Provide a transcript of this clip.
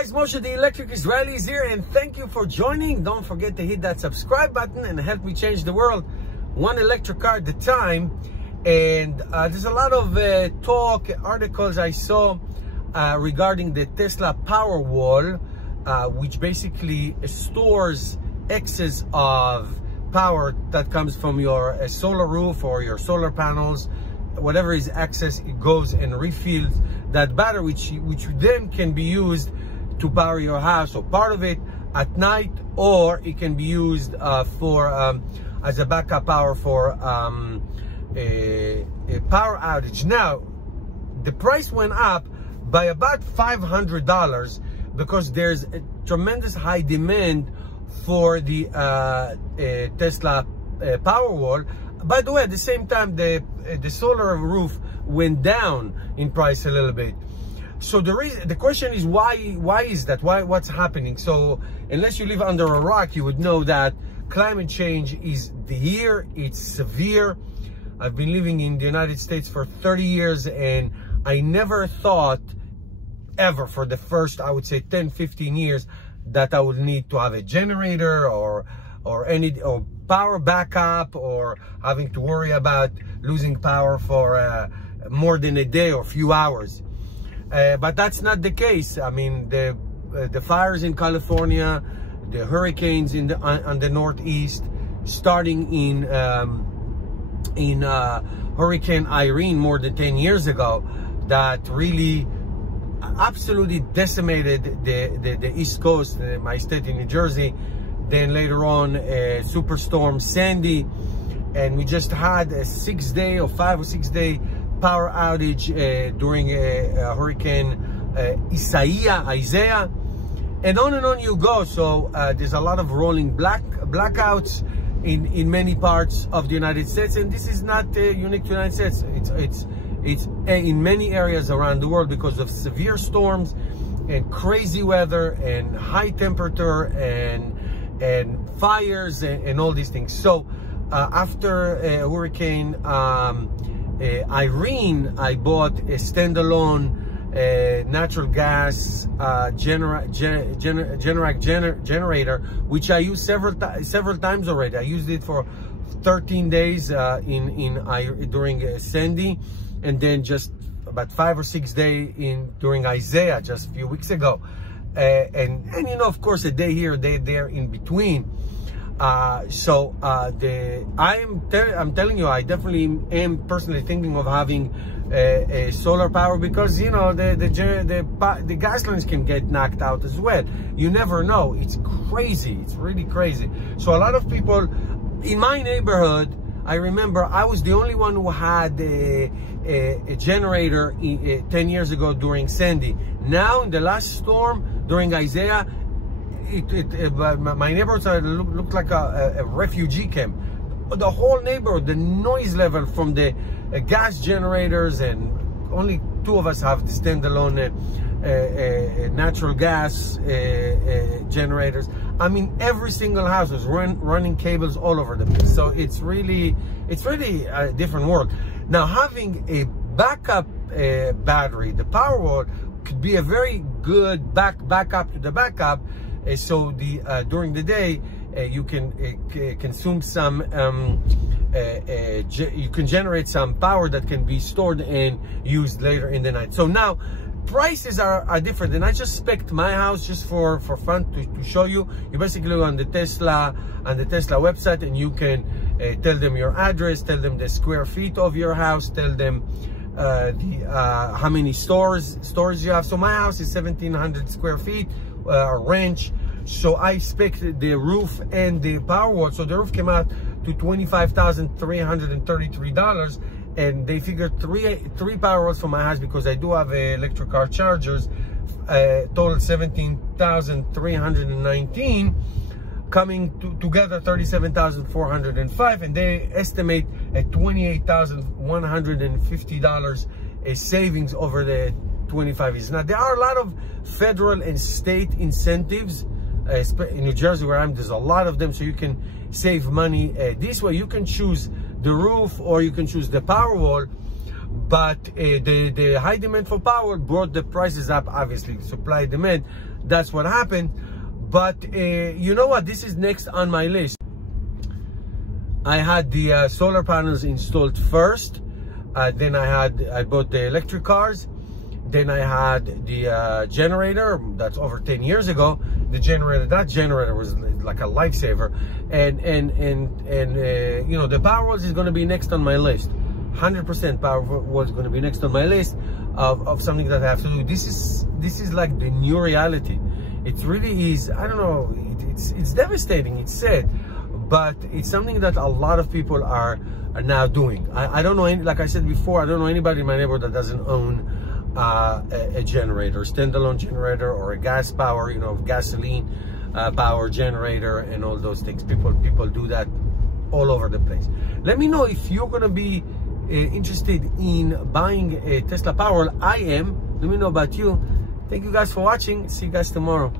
guys, Moshe the Electric Israeli is here, and thank you for joining. Don't forget to hit that subscribe button and help me change the world one electric car at a time. And there's a lot of articles I saw regarding the Tesla Powerwall, which basically stores excess of power that comes from your solar roof or your solar panels. Whatever is excess, it goes and refills that battery, which then can be used to power your house, or part of it at night, or it can be used as a backup power for a power outage. Now, the price went up by about $500 because there's a tremendous high demand for the Tesla Powerwall. By the way, at the same time, the solar roof went down in price a little bit. So the question is, why is that? What's happening? So unless you live under a rock, you would know that climate change is here. It's severe. I've been living in the United States for 30 years, and I never thought ever for the first, I would say 10, 15 years, that I would need to have a generator or power backup, or having to worry about losing power for more than a day or a few hours. But that's not the case. I mean, the fires in California, the hurricanes on the northeast, starting in Hurricane Irene more than 10 years ago, that really absolutely decimated the East Coast, my state in New Jersey. Then later on, Superstorm Sandy, and we just had a 5 or 6 day power outage during Hurricane Isaiah, and on you go. So there's a lot of rolling blackouts in many parts of the United States, and this is not unique to the United States. It's in many areas around the world because of severe storms and crazy weather and high temperature and fires and all these things. So after Hurricane Irene, I bought a standalone natural gas generator, which I used several times already. I used it for 13 days during Sandy, and then just about 5 or 6 days during Isaiah just a few weeks ago. And you know, of course, a day here, a day there in between. I'm telling you, I definitely am personally thinking of having a solar power, because you know the gas lines can get knocked out as well. You never know. It's crazy. It's really crazy. So a lot of people in my neighborhood, I remember I was the only one who had a generator 10 years ago during Sandy. Now in the last storm during Isaiah, my neighborhood looked like a refugee camp. The whole neighborhood, the noise level from the gas generators, and only 2 of us have the standalone natural gas generators. I mean, every single house was running cables all over the place. So it's really a different world. Now, having a backup battery, the Powerwall, could be a very good backup to the backup. So during the day, you can consume some, you can generate some power that can be stored and used later in the night. So now prices are different, and I just spec'd my house just for fun to show you. You basically go on the Tesla website, and you can tell them your address, tell them the square feet of your house, tell them how many stores you have. So my house is 1,700 square feet, ranch. So I spec'd the roof and the Powerwall. So the roof came out to $25,333, and they figured three Powerwalls for my house, because I do have electric car chargers, total $17,319, coming together $37,405, and they estimate a $28,150 savings over the 25 years. Now, there are a lot of federal and state incentives in New Jersey, where there's a lot of them, so you can save money this way. You can choose the roof, or you can choose the Powerwall. But the high demand for power brought the prices up. Obviously, supply demand, that's what happened. But you know what, this is next on my list. I had the solar panels installed first, then I bought the electric cars, then I had the generator. That's over 10 years ago. That generator was like a lifesaver, and you know, the Powerwall is going to be next on my list. 100% Powerwall is going to be next on my list of something that I have to do. This is like the new reality. It really is. I don't know. It's devastating. It's sad, but it's something that a lot of people are now doing. I don't know any, like I said before, I don't know anybody in my neighborhood that doesn't own a generator, standalone generator, or a gas power, you know, gasoline power generator, and all those things. People do that all over the place. Let me know if you're gonna be interested in buying a Tesla Powerwall. I am. Let me know about you. Thank you guys for watching. See you guys tomorrow.